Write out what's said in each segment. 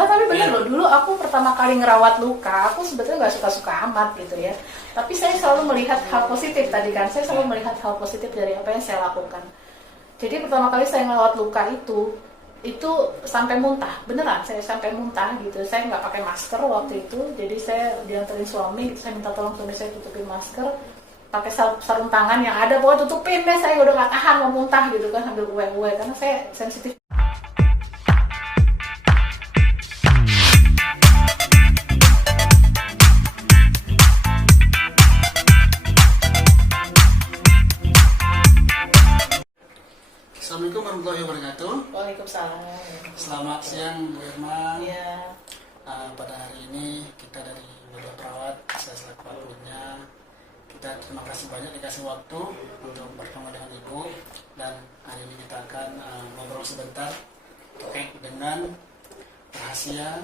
Tapi bener loh, dulu aku pertama kali ngerawat luka, aku sebetulnya nggak suka-suka amat gitu ya. Tapi saya selalu melihat hal positif tadi kan, saya selalu melihat hal positif dari apa yang saya lakukan. Jadi pertama kali saya ngerawat luka itu sampai muntah, beneran saya sampai muntah gitu. Saya nggak pakai masker waktu itu, jadi saya dianterin suami, saya minta tolong suami saya tutupin masker, pakai sarung tangan yang ada, pokoknya tutupin deh, saya udah nggak tahan mau muntah gitu kan, sambil uwe-uwe karena saya sensitif. Assalamualaikum warahmatullahi wabarakatuh. Waalaikumsalam. Selamat siang Bu Irma. Iya. Pada hari ini kita dari Media Perawat, saya selaku adminnya, kita terima kasih banyak dikasih waktu untuk bertemu dengan Ibu. Dan hari ini kita akan ngobrol sebentar terkait dengan rahasia,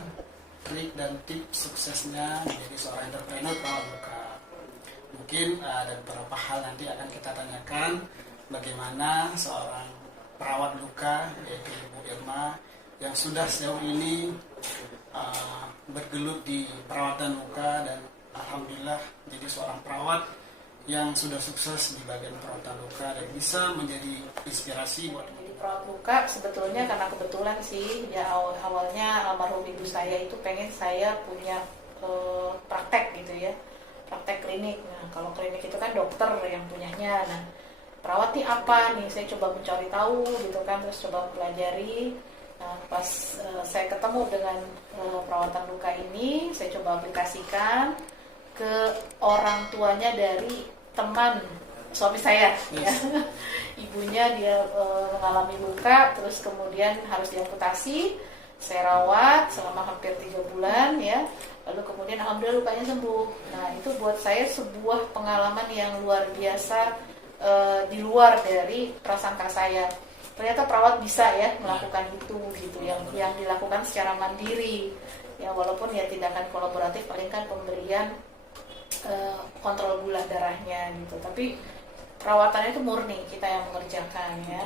trik dan tips suksesnya menjadi seorang entrepreneur perawat luka. Mungkin ada beberapa hal nanti akan kita tanyakan bagaimana seorang perawat luka yaitu Ibu Irma yang sudah sejauh ini bergelut di perawatan luka dan alhamdulillah jadi seorang perawat yang sudah sukses di bagian perawatan luka dan bisa menjadi inspirasi buat Jadi perawat luka sebetulnya karena kebetulan sih ya awalnya almarhum ibu saya itu pengen saya punya praktek gitu ya, praktek klinik. Nah kalau klinik itu kan dokter yang punyanya. Nah perawat ini apa nih, saya coba mencari tahu gitu kan, terus coba pelajari. Nah, pas saya ketemu dengan perawatan luka ini, saya coba aplikasikan ke orang tuanya dari teman suami saya. Yes. Ya. Ibunya dia mengalami luka, terus kemudian harus diamputasi. Saya rawat selama hampir 3 bulan ya. Lalu kemudian alhamdulillah lukanya sembuh. Nah itu buat saya sebuah pengalaman yang luar biasa. Di luar dari prasangka saya, ternyata perawat bisa ya melakukan itu gitu, yang dilakukan secara mandiri ya, walaupun ya tindakan kolaboratif paling kan pemberian kontrol gula darahnya gitu, tapi perawatannya itu murni kita yang mengerjakan ya.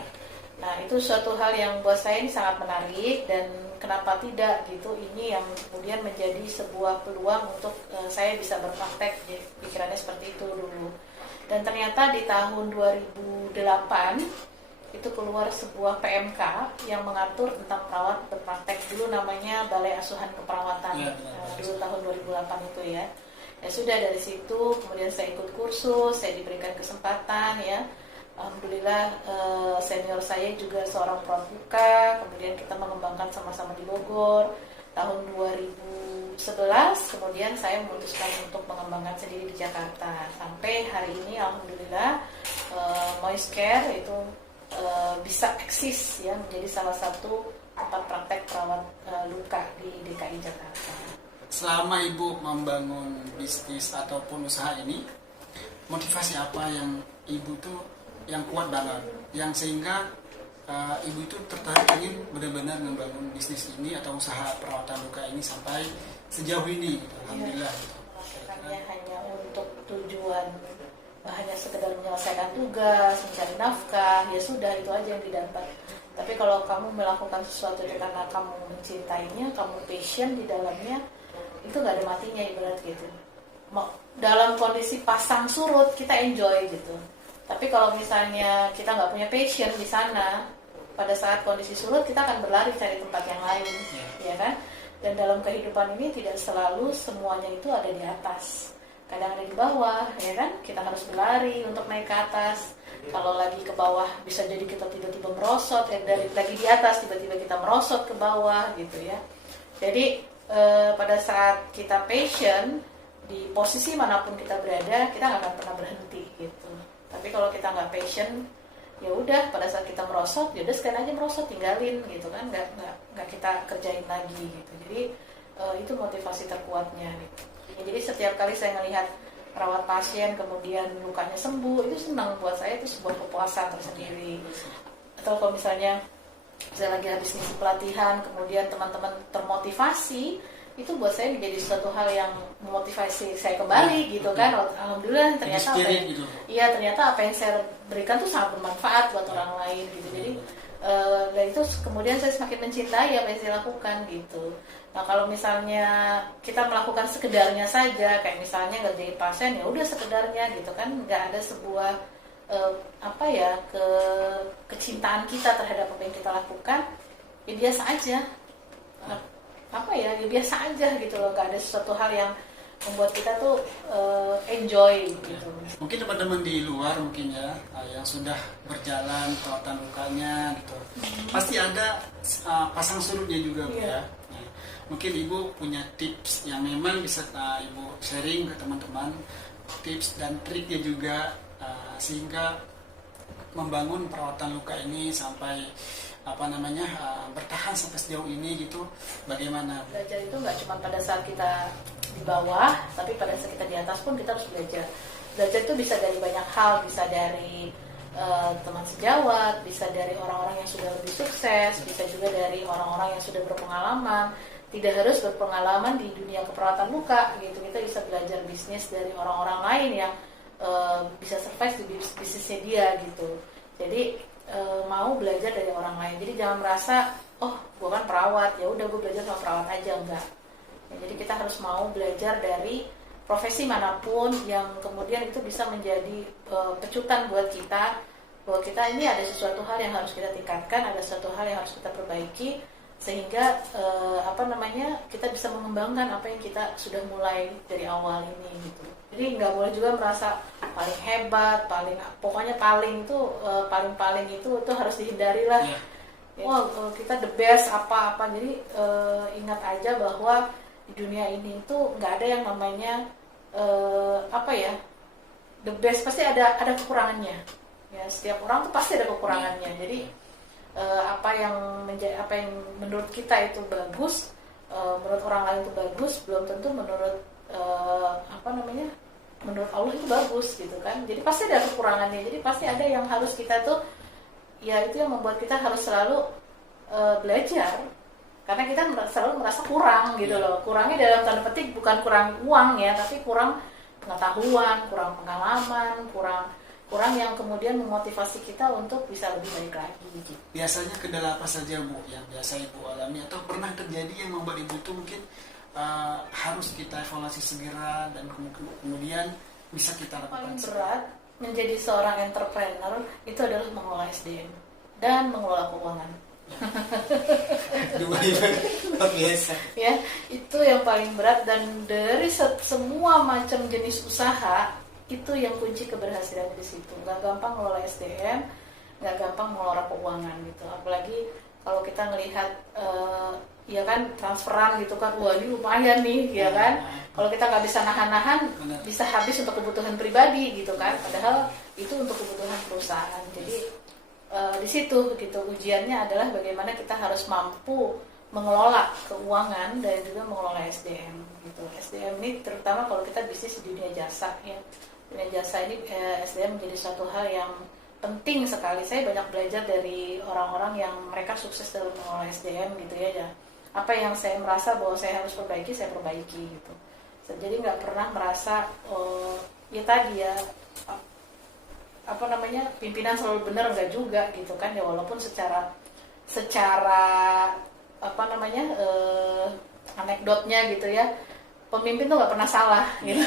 Nah itu suatu hal yang buat saya ini sangat menarik, dan kenapa tidak gitu, ini yang kemudian menjadi sebuah peluang untuk saya bisa berpraktek, pikirannya seperti itu dulu. Dan ternyata di tahun 2008 itu keluar sebuah PMK yang mengatur tentang perawat berpraktek, dulu namanya Balai Asuhan Keperawatan, dulu tahun 2008 itu ya. Ya sudah, dari situ kemudian saya ikut kursus, saya diberikan kesempatan ya. Alhamdulillah senior saya juga seorang perawat luka, kemudian kita mengembangkan sama-sama di Bogor. Tahun 2011 kemudian saya memutuskan untuk mengembangkan sendiri di Jakarta. Sampai hari ini alhamdulillah Moist Care itu bisa eksis ya, menjadi salah satu tempat praktek perawat luka di DKI Jakarta. Selama Ibu membangun bisnis ataupun usaha ini, motivasi apa yang Ibu tuh yang kuat banget, yang sehingga Ibu itu tertarik ingin benar-benar membangun bisnis ini atau usaha perawatan luka ini sampai sejauh ini gitu. Alhamdulillah gitu. Melakukannya hanya untuk tujuan hanya sekedar menyelesaikan tugas, mencari nafkah, ya sudah itu aja yang didapat. Tapi kalau kamu melakukan sesuatu itu karena kamu mencintainya, kamu passion di dalamnya, itu nggak ada matinya ibarat gitu. Dalam kondisi pasang surut kita enjoy gitu. Tapi kalau misalnya kita nggak punya passion di sana, pada saat kondisi surut kita akan berlari cari tempat yang lain, ya kan? Dan dalam kehidupan ini tidak selalu semuanya itu ada di atas. Kadang ada di bawah, ya kan? Kita harus berlari untuk naik ke atas. Kalau lagi ke bawah bisa jadi kita tiba-tiba merosot, dari lagi di atas tiba-tiba kita merosot ke bawah gitu ya. Jadi pada saat kita passion di posisi manapun kita berada, kita nggak akan pernah berhenti gitu. Tapi kalau kita nggak passion, ya udah pada saat kita merosot, ya udah sekalian aja merosot, tinggalin gitu kan, nggak kita kerjain lagi gitu. Jadi itu motivasi terkuatnya gitu. Jadi setiap kali saya ngelihat perawat pasien kemudian lukanya sembuh, itu senang, buat saya itu sebuah kepuasan tersendiri. Atau kalau misalnya saya lagi habis ngisi pelatihan kemudian teman-teman termotivasi, itu buat saya menjadi suatu hal yang memotivasi saya kembali gitu kan. Alhamdulillah ternyata ternyata apa yang saya berikan tuh sangat bermanfaat buat orang lain gitu. Jadi Dan itu kemudian saya semakin mencintai apa yang saya lakukan gitu. Nah kalau misalnya kita melakukan sekedarnya saja, kayak misalnya ngerjain pasien ya udah sekedarnya gitu kan, nggak ada sebuah kecintaan kita terhadap apa yang kita lakukan, ya biasa aja. Ya biasa aja gitu loh, nggak ada sesuatu hal yang membuat kita tuh enjoy gitu. Mungkin teman-teman di luar mungkin ya yang sudah berjalan perawatan lukanya gitu, pasti ada pasang surutnya juga Bu ya. Nah, mungkin Ibu punya tips yang memang bisa Ibu sharing ke teman-teman, tips dan triknya juga sehingga membangun perawatan luka ini sampai bertahan sampai sejauh ini gitu. Bagaimana? Belajar itu nggak cuma pada saat kita di bawah, tapi pada saat kita di atas pun kita harus belajar. Belajar itu bisa dari banyak hal, bisa dari teman sejawat, bisa dari orang-orang yang sudah lebih sukses, bisa juga dari orang-orang yang sudah berpengalaman. Tidak harus berpengalaman di dunia keperawatan luka gitu. Kita bisa belajar bisnis dari orang-orang lain yang bisa survive di bisnisnya dia gitu. Jadi mau belajar dari orang lain. Jadi jangan merasa gue kan perawat, ya udah gue belajar sama perawat aja, enggak. Ya, jadi kita harus mau belajar dari profesi manapun yang kemudian itu bisa menjadi pecutan buat kita, bahwa kita ini ada sesuatu hal yang harus kita tingkatkan, ada sesuatu hal yang harus kita perbaiki, sehingga kita bisa mengembangkan apa yang kita sudah mulai dari awal ini gitu. Jadi nggak boleh juga merasa paling hebat, pokoknya paling itu harus dihindari lah. Kita the best apa. Jadi ingat aja bahwa di dunia ini itu nggak ada yang namanya the best, pasti ada kekurangannya. Ya, setiap orang tuh pasti ada kekurangannya. Jadi apa yang menurut kita itu bagus, menurut orang lain itu bagus, belum tentu menurut menurut Allah itu bagus gitu kan. Jadi pasti ada kekurangannya. Jadi pasti ada yang harus kita tuh, ya itu yang membuat kita harus selalu belajar, karena kita selalu merasa kurang gitu loh. Kurangnya dalam tanda petik bukan kurang uang ya, tapi kurang pengetahuan, kurang pengalaman, kurang yang kemudian memotivasi kita untuk bisa lebih baik lagi gitu. Biasanya kendala apa saja Bu yang biasa Ibu alami atau pernah terjadi yang membuat Ibu itu mungkin harus kita evaluasi segera dan kemudian bisa kita lakukan? Paling berat menjadi seorang entrepreneur itu adalah mengelola SDM dan mengelola keuangan. Dua itu luar biasa. Ya, itu yang paling berat, dan dari semua macam jenis usaha itu yang kunci keberhasilan di situ. Nggak gampang mengelola SDM, nggak gampang mengelola keuangan gitu. Apalagi kalau kita melihat ya kan transferan gitu kan, wah ini lumayan nih ya kan. Kalau kita nggak bisa nahan-nahan, bisa habis untuk kebutuhan pribadi gitu kan. Padahal itu untuk kebutuhan perusahaan. Jadi di situ gitu ujiannya adalah bagaimana kita harus mampu mengelola keuangan dan juga mengelola SDM gitu. SDM ini terutama kalau kita bisnis di dunia jasa ya. Dunia jasa ini SDM menjadi suatu hal yang penting sekali. Saya banyak belajar dari orang-orang yang mereka sukses dalam mengelola SDM gitu ya. Apa yang saya merasa bahwa saya harus perbaiki, saya perbaiki gitu. Jadi nggak pernah merasa pimpinan selalu benar, nggak juga gitu kan ya. Walaupun secara anekdotnya gitu ya, pemimpin tuh nggak pernah salah gitu.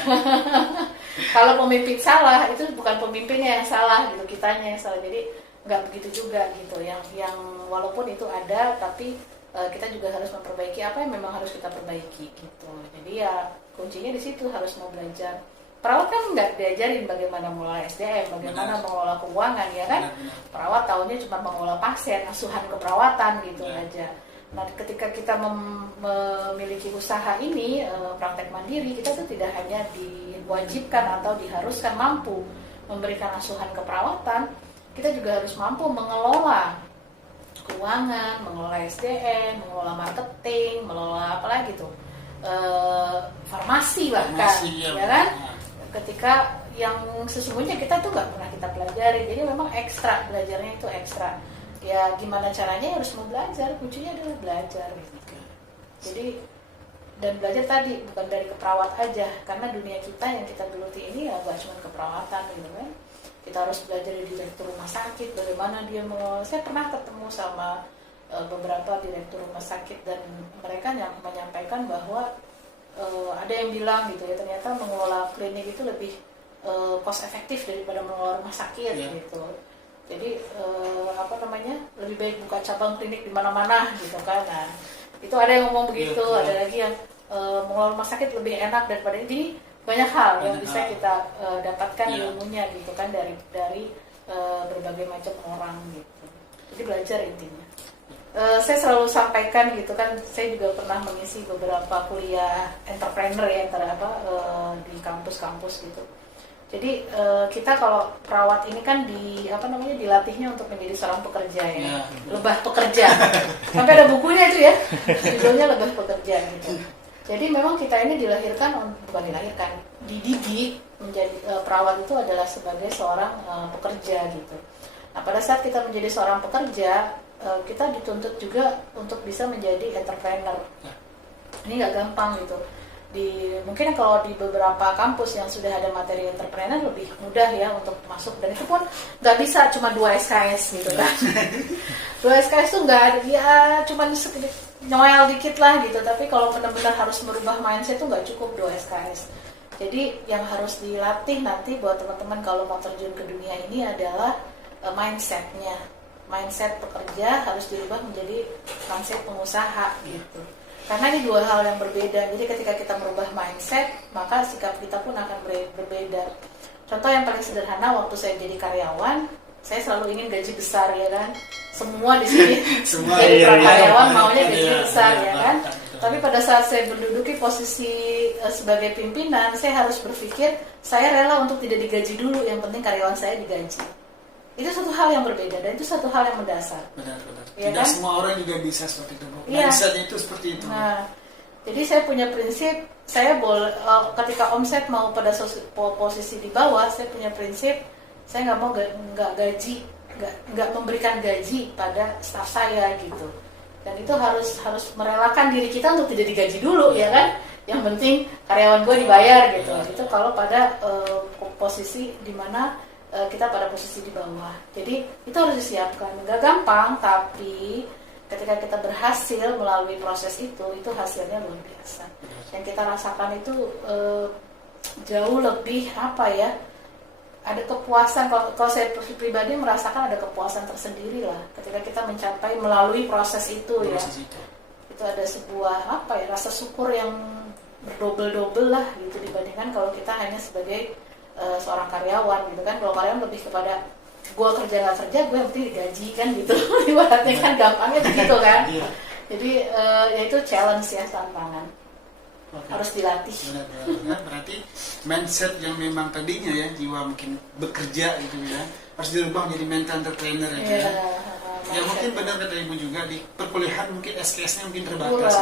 Kalau pemimpin salah itu bukan pemimpinnya yang salah gitu, kitanya yang salah. Jadi nggak begitu juga gitu. Yang walaupun itu ada, tapi kita juga harus memperbaiki apa yang memang harus kita perbaiki gitu. Jadi ya kuncinya di situ, harus mau belajar. Perawat kan nggak diajarin bagaimana mengelola SDM, bagaimana mengelola keuangan ya kan. Perawat tahunya cuma mengelola pasien, asuhan keperawatan gitu aja. Nah, ketika kita memiliki usaha ini, praktek mandiri, kita tuh tidak hanya diwajibkan atau diharuskan mampu memberikan asuhan keperawatan, kita juga harus mampu mengelola keuangan, mengelola SDM, mengelola marketing, mengelola apa lagi tuh, farmasi bahkan, ya kan? Ketika yang sesungguhnya kita tuh nggak pernah kita pelajari, jadi memang ekstra, belajarnya itu ekstra. Ya gimana caranya, harus mau belajar, kuncinya adalah belajar gitu. Jadi dan belajar tadi bukan dari keperawat aja, karena dunia kita yang kita geluti ini ya gak cuma keperawatan gitu kan. kita harus belajar dari direktur rumah sakit bagaimana dia mengelola. Saya pernah ketemu sama beberapa direktur rumah sakit dan mereka yang menyampaikan bahwa ada yang bilang gitu ya, ternyata mengelola klinik itu lebih cost efektif daripada mengelola rumah sakit gitu. Jadi lebih baik buka cabang klinik di mana-mana gitu kan. Nah, itu ada yang ngomong begitu, ada lagi yang mengelola rumah sakit lebih enak daripada ini. Banyak hal yang bisa kita dapatkan ilmunya gitu kan dari berbagai macam orang gitu. Jadi belajar intinya. Saya selalu sampaikan gitu kan, saya juga pernah mengisi beberapa kuliah entrepreneur ya di kampus-kampus gitu. Jadi kita kalau perawat ini kan dilatihnya untuk menjadi seorang pekerja ya, lebah pekerja. Sampai ada bukunya itu ya, judulnya lebah pekerja gitu. Jadi memang kita ini dididik menjadi perawat itu adalah sebagai seorang pekerja gitu. Nah pada saat kita menjadi seorang pekerja, kita dituntut juga untuk bisa menjadi entrepreneur. Ini nggak gampang gitu. Mungkin kalau di beberapa kampus yang sudah ada materi entrepreneur lebih mudah ya untuk masuk, dan itu pun nggak bisa cuma 2 SKS gitu kan. 2 SKS tuh nggak ada, ya cuma sedikit nyoel dikit lah gitu, tapi kalau benar-benar harus merubah mindset tuh nggak cukup 2 SKS. Jadi yang harus dilatih nanti buat teman-teman kalau mau terjun ke dunia ini adalah mindsetnya. Mindset pekerja harus dirubah menjadi mindset pengusaha gitu. Karena ini 2 hal yang berbeda. Jadi ketika kita merubah mindset, maka sikap kita pun akan berbeda. Contoh yang paling sederhana, waktu saya jadi karyawan, saya selalu ingin gaji besar ya kan. Semua di sini jadi karyawan maunya gaji besar ya kan. Tapi pada saat saya menduduki posisi sebagai pimpinan, saya harus berpikir saya rela untuk tidak digaji dulu, yang penting karyawan saya digaji. Itu satu hal yang berbeda dan itu satu hal yang mendasar. Benar. Ya Tidak kan? semua orang juga bisa seperti itu. Mindsetnya itu seperti itu. Nah, jadi saya punya prinsip, saya boleh ketika omset mau pada posisi di bawah, saya punya prinsip, saya nggak mau nggak memberikan gaji pada staf saya gitu. Dan itu harus merelakan diri kita untuk tidak digaji dulu ya kan. Yang penting karyawan gue dibayar gitu. Itu kalau pada posisi di mana kita pada posisi di bawah. Jadi itu harus disiapkan. Nggak gampang, tapi ketika kita berhasil melalui proses itu hasilnya luar biasa. Yang kita rasakan itu jauh lebih ada kepuasan. Kalau saya pribadi merasakan ada kepuasan tersendiri lah ketika kita mencapai melalui proses itu ya. Itu ada sebuah rasa syukur yang berdobel-dobel lah gitu dibandingkan kalau kita hanya sebagai seorang karyawan gitu kan. Kalau karyawan lebih kepada gue kerja nggak kerja, gue yang penting digaji kan gitu. Ibaratnya kan gampangnya begitu kan. Jadi ya itu challenge ya, tantangan. Harus dilatih. Benar. Berarti mindset yang memang tadinya ya jiwa mungkin bekerja gitu ya, harus dirubah menjadi mental entrepreneur ya. Ya mungkin benar kata ibu juga, di perkuliahan mungkin SKS-nya mungkin terbatas.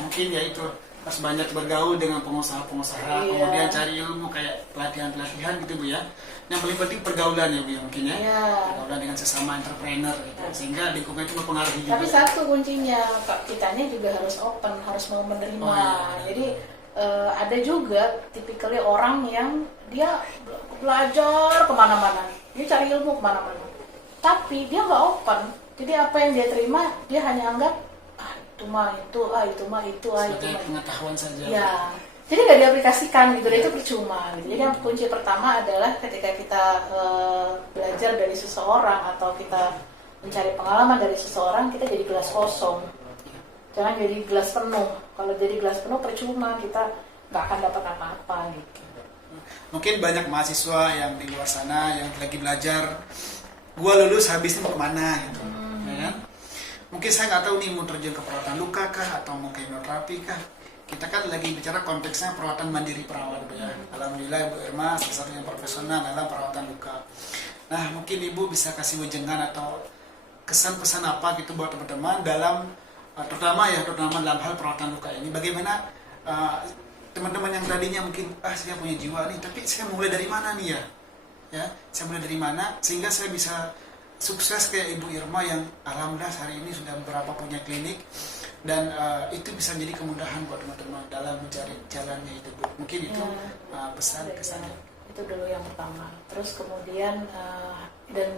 Mungkin ya itu harus banyak bergaul dengan pengusaha-pengusaha, kemudian cari ilmu kayak pelatihan-pelatihan gitu Bu ya. Yang paling penting pergaulan ya Bu ya mungkin ya. Pergaulan dengan sesama entrepreneur gitu. Sehingga lingkungan itu mempengaruhi juga. Tapi satu kuncinya, kitanya juga harus open, harus mau menerima. Jadi ada juga tipikalnya orang yang dia belajar kemana-mana, dia cari ilmu kemana-mana, tapi dia nggak open. Jadi apa yang dia terima, dia hanya anggap itu mah itu pengetahuan saja. Ya, jadi nggak diaplikasikan gitu, itu percuma gitu. Jadi yang kunci pertama adalah ketika kita belajar dari seseorang atau kita mencari pengalaman dari seseorang, kita jadi gelas kosong, jangan jadi gelas penuh. Kalau jadi gelas penuh percuma, kita nggak akan dapat apa-apa gitu. Mungkin banyak mahasiswa yang di luar sana yang lagi belajar, gua lulus habis ini mau kemana gitu, ya kan? Mungkin saya nggak tahu nih mau terjun ke perawatan luka kah atau mau kemoterapi kah. Kita kan lagi bicara konteksnya perawatan mandiri perawat ya. Alhamdulillah Ibu Irma salah satu yang profesional dalam perawatan luka. Nah mungkin Ibu bisa kasih wejangan atau kesan-pesan apa gitu buat teman-teman dalam terutama dalam hal perawatan luka ini. Bagaimana teman-teman yang tadinya mungkin saya punya jiwa nih, tapi saya mulai dari mana nih ya saya mulai dari mana sehingga saya bisa sukses kayak Ibu Irma yang alhamdulillah hari ini sudah beberapa punya klinik, dan itu bisa menjadi kemudahan buat teman-teman dalam mencari jalannya itu Bu. Mungkin itu pesan kesannya. Itu dulu yang pertama. Terus kemudian dan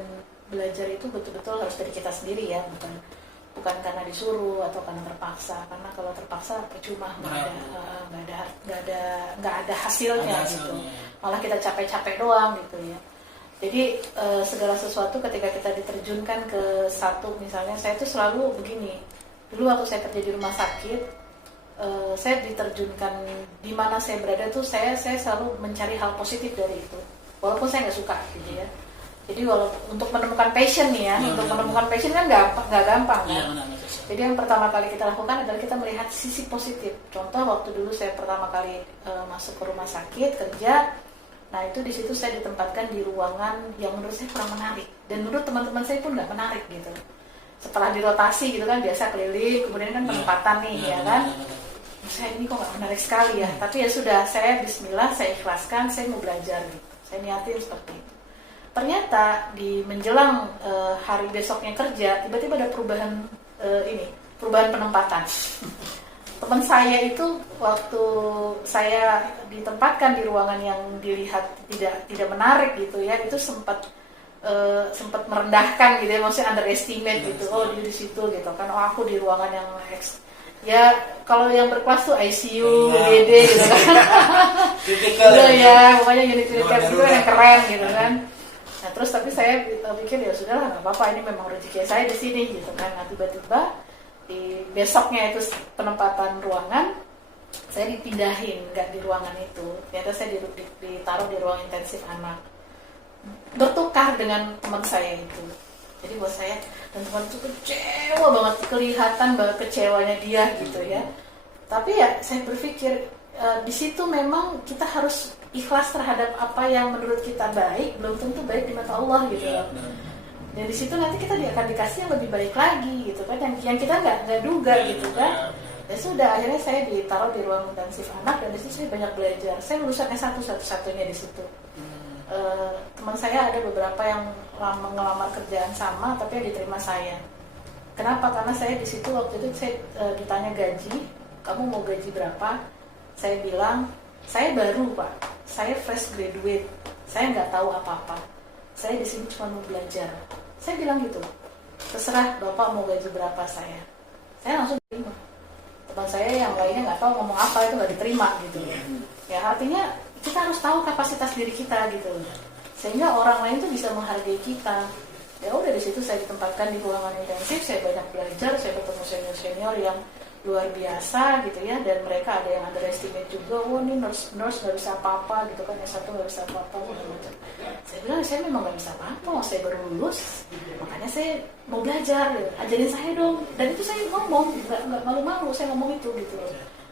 belajar itu betul-betul harus dari kita sendiri ya, bukan karena disuruh atau karena terpaksa. Karena kalau terpaksa percuma, nggak ada hasilnya gitu. Malah kita capek-capek doang gitu ya. Jadi segala sesuatu ketika kita diterjunkan ke satu, misalnya saya tuh selalu begini. Dulu waktu saya kerja di rumah sakit, saya diterjunkan di mana saya berada tuh saya selalu mencari hal positif dari itu, walaupun saya nggak suka gitu ya. Jadi untuk menemukan passion nih ya, menemukan passion kan nggak gampang kan. Jadi yang pertama kali kita lakukan adalah kita melihat sisi positif. Contoh waktu dulu saya pertama kali masuk ke rumah sakit kerja, nah itu di situ saya ditempatkan di ruangan yang menurut saya kurang menarik dan menurut teman-teman saya pun nggak menarik gitu. Setelah dirotasi gitu kan, biasa keliling, kemudian kan penempatan nih ya kan. Saya ini kok nggak menarik sekali ya, tapi ya sudah, saya bismillah, saya ikhlaskan, saya mau belajar gitu. Saya niatin seperti itu. Ternyata di menjelang hari besoknya kerja, tiba-tiba ada perubahan penempatan. Teman saya itu waktu saya ditempatkan di ruangan yang dilihat tidak menarik gitu ya, itu sempat merendahkan gitu ya, maksudnya underestimate gitu. Oh dia di situ gitu kan, oh aku di ruangan yang ya kalau yang berkelas tuh ICU, UGD gitu kan. Gitu ya, pokoknya unit itu yang keren gitu kan. Nah terus tapi saya pikir ya sudahlah nggak apa-apa, ini memang rezeki saya di sini gitu kan. Nah tiba-tiba di besoknya itu penempatan ruangan saya dipindahin, nggak di ruangan itu. Ternyata saya ditaruh di ruang intensif anak. Bertukar dengan teman saya itu. Jadi buat saya dan teman itu kecewa banget, kelihatan banget kecewanya dia gitu ya. Tapi ya saya berpikir di situ memang kita harus ikhlas terhadap apa yang menurut kita baik, belum tentu baik di mata Allah gitu. Dan di situ nanti kita akan dikasih yang lebih baik lagi gitu kan, yang kita nggak duga gitu kan. Ya sudah, akhirnya saya ditaruh di ruang intensif anak dan di situ saya banyak belajar. Saya lulusan S1 satu-satunya di situ. Teman saya ada beberapa yang ngelamar kerjaan sama tapi yang diterima saya. Kenapa? Karena saya di situ waktu itu saya ditanya gaji, kamu mau gaji berapa? Saya bilang saya baru Pak, saya fresh graduate, saya nggak tahu apa-apa, saya di sini cuma mau belajar. Saya bilang gitu, terserah Bapak mau gaji berapa saya langsung terima. Teman saya yang lainnya nggak tahu ngomong apa, itu nggak diterima gitu. Ya artinya kita harus tahu kapasitas diri kita gitu, sehingga orang lain tuh bisa menghargai kita. Ya udah di situ saya ditempatkan di ruangan intensif, saya banyak belajar, saya ketemu senior yang luar biasa gitu ya, dan mereka ada yang underestimate juga, wah ini nurse nggak bisa apa-apa gitu kan, S1 nggak bisa apa-apa gitu. Saya bilang saya memang nggak bisa apa-apa, saya baru lulus, makanya saya mau belajar, ajarin saya dong. Dan itu saya ngomong, nggak malu-malu saya ngomong itu gitu.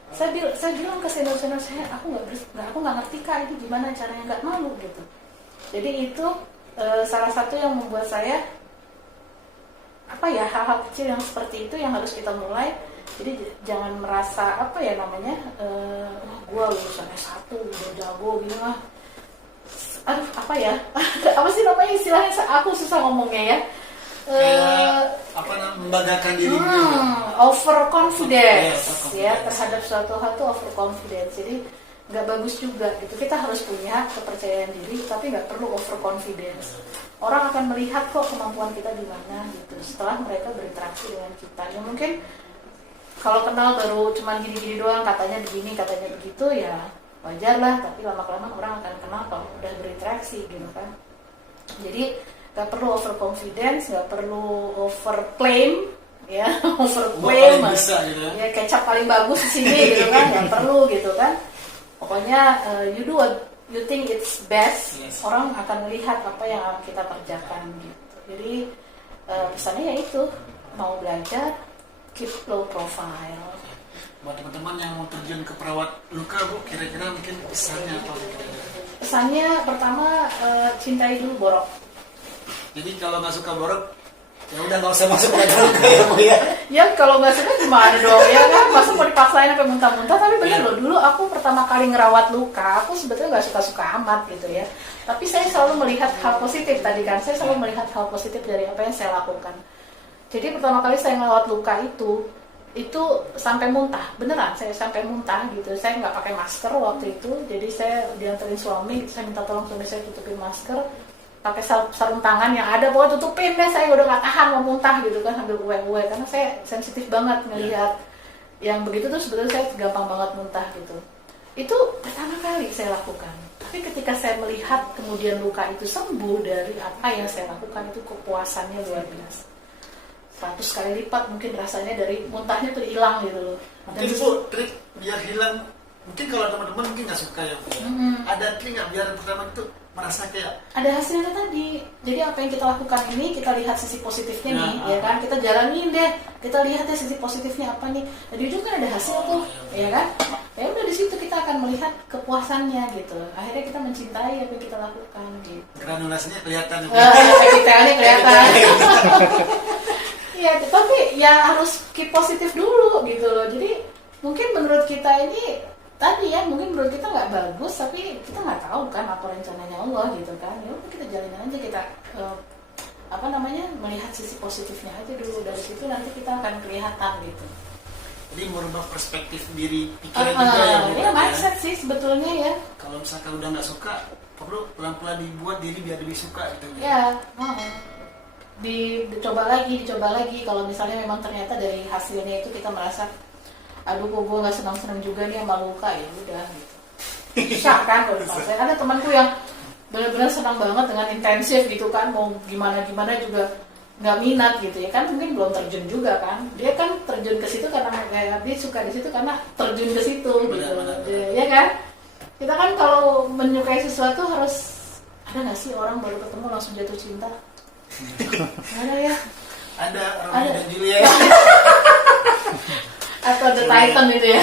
Saya bilang ke senior saya, aku nggak ngerti Kak, itu gimana caranya, nggak malu gitu. Jadi itu salah satu yang membuat saya hal-hal kecil yang seperti itu yang harus kita mulai. Jadi jangan merasa gue lulusan S1 udah jago gitu lah. Aduh apa sih namanya istilahnya, aku susah ngomongnya ya. Membanggakan diri overconfidence ya, terhadap suatu hal tuh overconfidence. Jadi nggak bagus juga gitu. Kita harus punya kepercayaan diri tapi nggak perlu overconfidence. Orang akan melihat kok kemampuan kita di mana gitu setelah mereka berinteraksi dengan kita. Ya mungkin kalau kenal baru cuma gini-gini doang, katanya begini katanya begitu, ya wajar lah. Tapi lama-kelamaan orang akan kenal kalau udah berinteraksi gitu kan. Jadi nggak perlu overconfidence, nggak perlu overclaim ya. Overclaim ya, kecap paling bagus di sini gitu kan, nggak perlu gitu kan. Pokoknya you do what you think it's best. Orang akan melihat apa yang kita kerjakan gitu. Jadi pesannya ya itu, mau belajar keep low profile. Buat teman-teman yang mau terjun ke perawat luka Bu, kira-kira mungkin pesannya apa? Pesannya pertama, cintai dulu borok. Jadi kalau nggak suka borok, ya udah nggak usah masuk ke luka ya Bu ya. Ya kalau nggak suka gimana dong ya kan, masa mau dipaksain sampai muntah-muntah. Tapi bener loh, dulu aku pertama kali ngerawat luka, aku sebetulnya nggak suka-suka amat gitu ya. Tapi saya selalu melihat hal positif tadi kan, saya selalu melihat hal positif dari apa yang saya lakukan. Jadi pertama kali saya ngerawat luka itu itu sampai muntah, beneran saya sampai muntah gitu. Saya nggak pakai masker waktu itu, jadi saya dianterin suami, saya minta tolong suami saya tutupin masker, pakai sarung tangan yang ada, pokoknya tutupin deh, saya udah nggak tahan mau muntah gitu kan, sambil uwe-uwe karena saya sensitif banget ngelihat yang begitu tuh. Sebetulnya saya gampang banget muntah gitu. Itu pertama kali saya lakukan. Tapi ketika saya melihat kemudian luka itu sembuh dari apa yang saya lakukan, itu kepuasannya luar biasa. 100 kali lipat mungkin rasanya dari muntahnya tuh hilang gitu loh. Mungkin Bu, trik biar hilang, mungkin kalau teman-teman mungkin nggak suka ya Bu. Ada trik nggak biar pertama itu merasa kayak ada hasilnya tadi. Jadi apa yang kita lakukan ini, kita lihat sisi positifnya nih, ya kan? Kita jalanin deh, kita lihat deh sisi positifnya apa nih. Di ujung kan ada hasil tuh, ya kan? Ya udah di situ kita akan melihat kepuasannya gitu. Akhirnya kita mencintai apa yang kita lakukan gitu. Granulasinya kelihatan. Detailnya kelihatan. Ya, tapi ya harus keep positif dulu gitu loh. Jadi mungkin menurut kita ini tadi ya, mungkin menurut kita nggak bagus, tapi kita nggak tahu kan apa rencananya Allah gitu kan. Ya udah kita jalanin aja, kita melihat sisi positifnya aja dulu. Dari situ nanti kita akan kelihatan gitu. Jadi merubah perspektif diri pikiran juga ya Bu. Ya mindset sih sebetulnya ya. Kalau misalkan udah nggak suka, perlu pelan-pelan dibuat diri biar lebih suka gitu. Ya, dicoba lagi. Kalau misalnya memang ternyata dari hasilnya itu kita merasa, aduh kok gue nggak senang-senang juga nih sama luka, ya udah gitu. Susah kan kalau saya ada temanku yang benar-benar senang banget dengan intensif gitu kan, mau gimana juga nggak minat gitu ya kan, mungkin belum terjun juga kan. Dia kan terjun ke situ karena dia suka di situ karena terjun ke situ gitu. Ya kan? Kita kan kalau menyukai sesuatu harus, ada nggak sih orang baru ketemu langsung jatuh cinta? Ada ya? Ada Romeo dan Juliet. Atau The Titan gitu ya.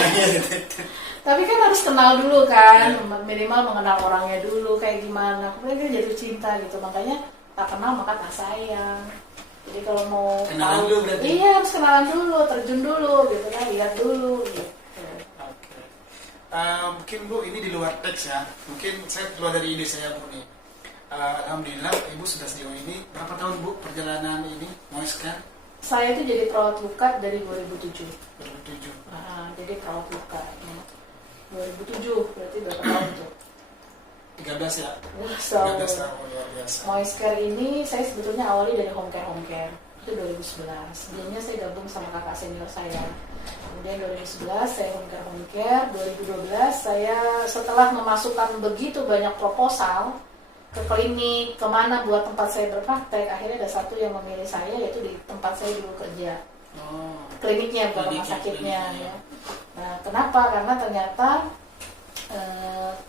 Tapi kan harus kenal dulu kan, minimal mengenal orangnya dulu kayak gimana. Kemudian dia jatuh cinta gitu. Makanya tak kenal maka tak sayang. Jadi kalau mau kenalan tahu, dulu berarti. Iya harus kenalan dulu, terjun dulu gitu kan, lihat dulu gitu. Oke. Mungkin Bu ini di luar teks ya. Mungkin saya keluar dari ide saya Bu nih. Alhamdulillah Ibu sudah sejauh ini berapa tahun Bu perjalanan ini Moiscare? Saya tuh jadi perawat luka dari 2007. 2007. Jadi perawat luka ya. 2007 berarti berapa tahun tuh? 13 ya? 13 tahun, luar biasa. Moiscare ini saya sebetulnya awali dari home care. Itu 2011. Sebelumnya saya gabung sama kakak senior saya. Kemudian 2011 saya home care. 2012 saya setelah memasukkan begitu banyak proposal ke klinik, kemana buat tempat saya berpraktek, akhirnya ada satu yang memilih saya, yaitu di tempat saya dulu kerja. Kliniknya, bukan rumah sakitnya ya. Nah, kenapa? Karena ternyata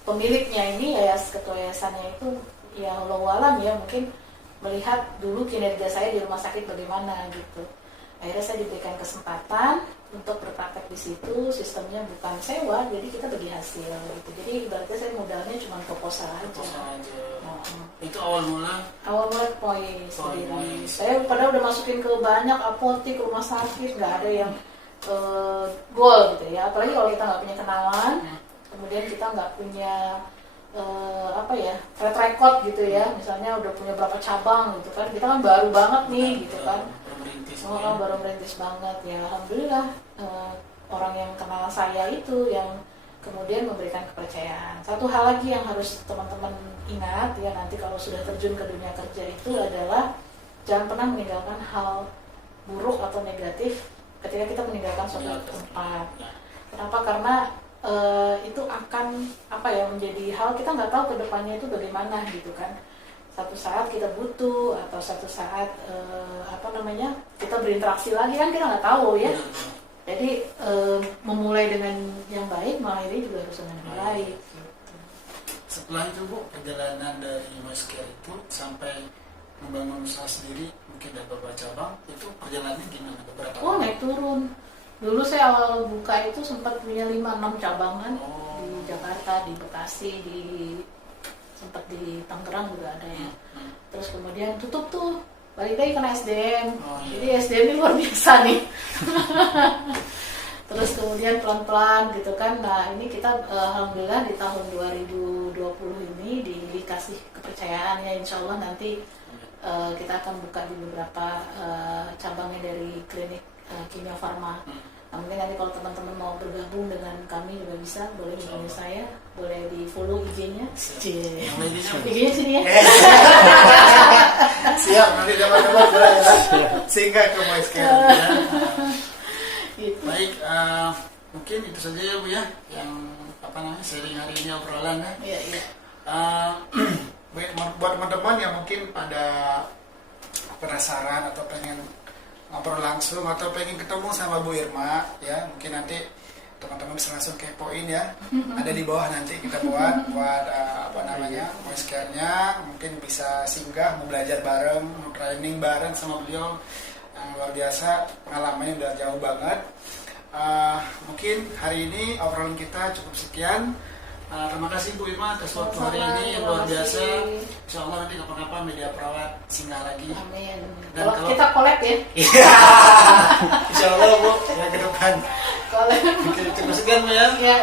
pemiliknya ini, ketua yayasannya itu ya Allah alam ya, mungkin melihat dulu kinerja saya di rumah sakit bagaimana gitu. Akhirnya saya diberikan kesempatan untuk berpraktek di situ. Sistemnya bukan sewa, jadi kita bagi hasil gitu. Jadi ibaratnya saya modalnya cuma proposal aja. Itu awal mula Pois. Saya padahal udah masukin ke banyak apotek, rumah sakit, nggak ada yang goal gitu ya. Apalagi kalau kita nggak punya kenalan, kemudian kita nggak punya track record gitu ya. Misalnya udah punya berapa cabang gitu kan, kita kan baru banget nih gitu kan. Baru merintis banget ya. Alhamdulillah orang yang kenal saya itu yang kemudian memberikan kepercayaan. Satu hal lagi yang harus teman-teman ingat ya, nanti kalau sudah terjun ke dunia kerja itu adalah jangan pernah meninggalkan hal buruk atau negatif ketika kita meninggalkan suatu tempat. Kenapa? Karena itu akan menjadi hal kita nggak tahu ke depannya itu bagaimana gitu kan. Satu saat kita butuh atau satu saat kita berinteraksi lagi kan, kita nggak tahu ya. Jadi memulai dengan yang baik, mengakhiri juga harus dengan yang baik. Setelah itu Bu, perjalanan dari Moiscare itu sampai membangun usaha sendiri, mungkin ada beberapa cabang, itu perjalanannya gimana? Naik turun. Dulu saya awal buka itu sempat punya 5-6 cabangan di Jakarta, di Bekasi, sempat di Tangerang juga ada ya. Terus kemudian tutup tuh, balik lagi kena SDM. Jadi SDM ini luar biasa nih. Terus kemudian pelan-pelan gitu kan. Nah ini kita alhamdulillah di tahun 2020 ini dikasih kepercayaan ya, insya Allah nanti kita akan buka di beberapa cabangnya dari klinik Kimia Farma. Yang penting nanti kalau teman-teman mau bergabung dengan kami juga bisa, boleh hubungi saya, boleh di follow IG-nya. IG-nya sini ya. Siap, nanti teman-teman boleh ya. Sehingga ke voice care ya. Gitu. Baik, mungkin itu saja ya Bu ya, yang sharing hari ini obrolan ya. Iya, iya. Buat teman-teman yang mungkin pada penasaran atau pengen ngobrol langsung atau pengen ketemu sama Bu Irma ya, mungkin nanti teman-teman bisa langsung kepoin ya, ada di bawah nanti kita buat voice care-nya, mungkin bisa singgah, mau belajar bareng, mau training bareng sama beliau yang luar biasa, pengalamannya udah jauh banget. Mungkin hari ini obrolan kita cukup sekian. Terima kasih Bu Irma atas waktu hari ini yang luar biasa. Insya Allah nanti kapan-kapan Media Perawat singgah lagi. Amin. Dan Kalau kita collab ya. Insya Allah Bu ya ke depan. Collab. Cukup sekian Bu ya. Iya.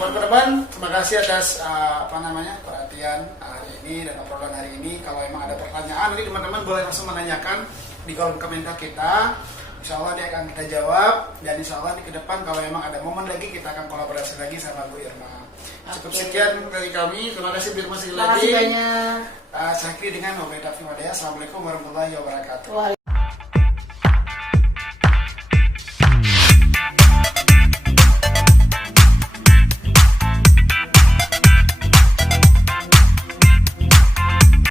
Buat teman-teman, terima kasih atas perhatian hari ini dan obrolan hari ini. Kalau emang ada pertanyaan, nanti teman-teman boleh langsung menanyakan di kolom komentar kita. Insya Allah dia akan kita jawab, dan insya Allah ke depan kalau emang ada momen lagi kita akan kolaborasi lagi sama Bu Irma. Cukup sekian dari kami. Terima kasih Bu Irma sekali lagi. Terima kasih banyak. Saya akhiri dengan wabillahi taufiq wal hidayah. Assalamualaikum warahmatullahi wabarakatuh.